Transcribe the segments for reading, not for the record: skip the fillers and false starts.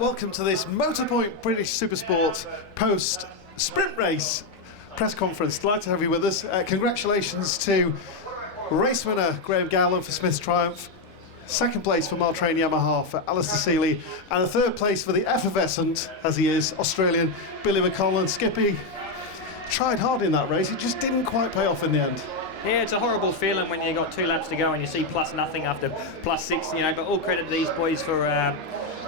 Welcome to this Motorpoint British Supersport post-sprint race press conference. Delighted to have you with us. Congratulations to race winner Graham Gowland for Smith's Triumph, second place for Motorpoint Yamaha for Alistair Seeley, and a third place for the effervescent, as he is, Australian Billy McConnell. Skippy tried hard in that race, it just didn't quite pay off in the end. Yeah, it's a horrible feeling when you've got 2 laps to go and you see plus nothing after plus 6, you know, but all credit to these boys for,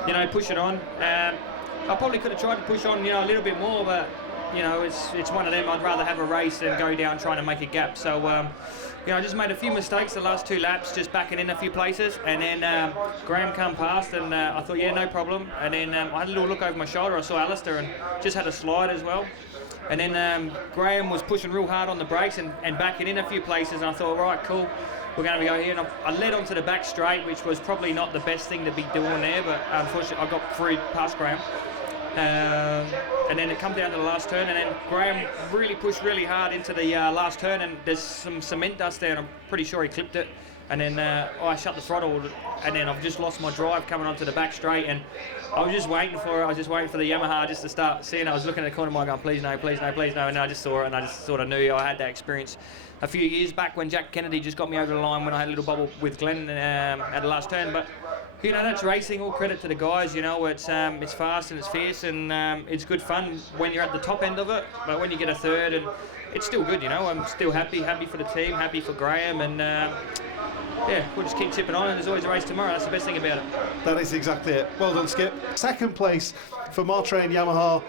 you know, pushing on. I probably could have tried to push on, you know, a little bit more, but, you know, it's one of them. I'd rather have a race than go down trying to make a gap. So, you know, I just made a few mistakes the last 2 laps, just backing in a few places, and then Graham come past, and I thought, yeah, no problem. And then I had a little look over my shoulder, I saw Alistair, and just had a slide as well. And then Graham was pushing real hard on the brakes and backing in a few places, and I thought, right, cool, we're going to go here. And I led onto the back straight, which was probably not the best thing to be doing there, but unfortunately I got through past Graham. And then it come down to the last turn, and then Graham really pushed really hard into the last turn, and there's some cement dust there, and I'm pretty sure he clipped it. And then I shut the throttle, and then I've just lost my drive coming onto the back straight, and I was just waiting for it. I was just waiting for the Yamaha just to start seeing. I was looking at the corner of my going, please no, please no, please no, and I just saw it, and I just sort of knew I had that experience a few years back when Jack Kennedy just got me over the line when I had a little bubble with Glenn at the last turn. But you know, that's racing. All credit to the guys. You know, it's fast and it's fierce, and it's good fun when you're at the top end of it. But when you get a third, and it's still good. You know, I'm still happy for the team, happy for Graham, and. Yeah, we'll just keep tipping on, and there's always a race tomorrow. That's the best thing about it. That is exactly it. Well done, Skip. Second place for Motorpoint Yamaha,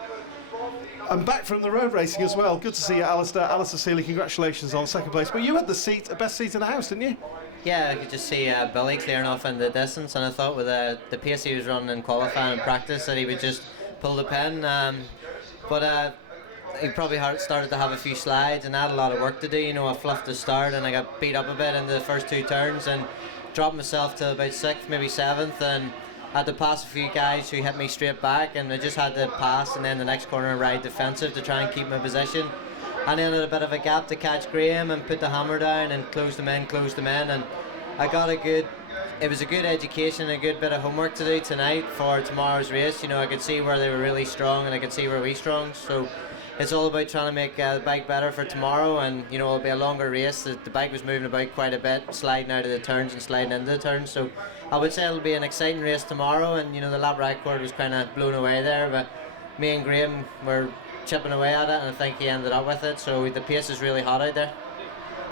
and back from the road racing as well. Good to see you, Alistair Seeley. Congratulations on second place. But you had the best seat in the house, didn't you? Yeah, I could just see Billy clearing off in the distance, and I thought with the pace he was running in qualifying and practice that he would just pull the pin. But he probably started to have a few slides, and I had a lot of work to do. You know, I fluffed the start, and I got beat up a bit in the first 2 turns, and dropped myself to about 6th, maybe 7th, and had to pass a few guys who hit me straight back, and I just had to pass, and then the next corner ride defensive to try and keep my position. And then had a bit of a gap to catch Graham and put the hammer down and close them in, and I got it was a good education, a good bit of homework to do tonight for tomorrow's race. You know, I could see where they were really strong, and I could see where we strong, so it's all about trying to make the bike better for tomorrow, and you know, it'll be a longer race. The bike was moving about quite a bit, sliding out of the turns and sliding into the turns, so I would say it'll be an exciting race tomorrow. And you know, the lap record was kind of blown away there, but me and Graham were chipping away at it, and I think he ended up with it, so the pace is really hot out there.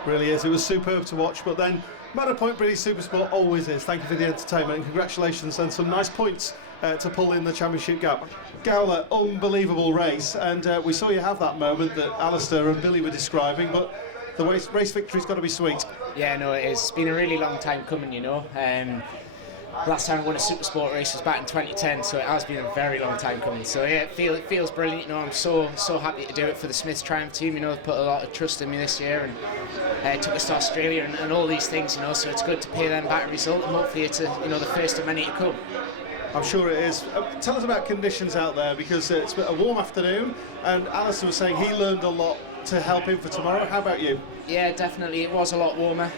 Really is. It was superb to watch, but then Motorpoint British Supersport always is. Thank you for the entertainment, and congratulations on some nice points to pull in the championship gap. Gowler, unbelievable race, and we saw you have that moment that Alistair and Billy were describing, but the race victory's got to be sweet. Yeah, no, it is. It's been a really long time coming, you know. Last time I won a Supersport race was back in 2010, so it has been a very long time coming. So yeah, it feels brilliant. You know, I'm so happy to do it for the Smith's Triumph team. You know, they've put a lot of trust in me this year, and took us to Australia and all these things. You know, so it's good to pay them back a result, and hopefully it's the first of many to come. I'm sure it is. Tell us about conditions out there, because it's a warm afternoon, and Alistair was saying he learned a lot to help him for tomorrow. How about you? Yeah, definitely. It was a lot warmer.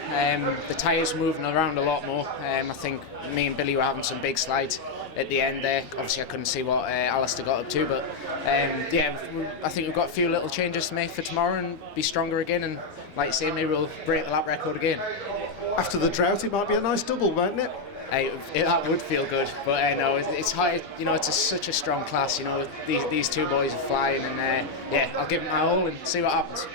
The tyres moving around a lot more. I think me and Billy were having some big slides at the end there. Obviously I couldn't see what Alistair got up to, but yeah, I think we've got a few little changes to make for tomorrow and be stronger again, and like you say, maybe we'll break the lap record again. After the drought, it might be a nice double, mightn't it? That would feel good, but no, it's high. You know, it's such a strong class. You know, these 2 boys are flying, and yeah, I'll give it my all and see what happens.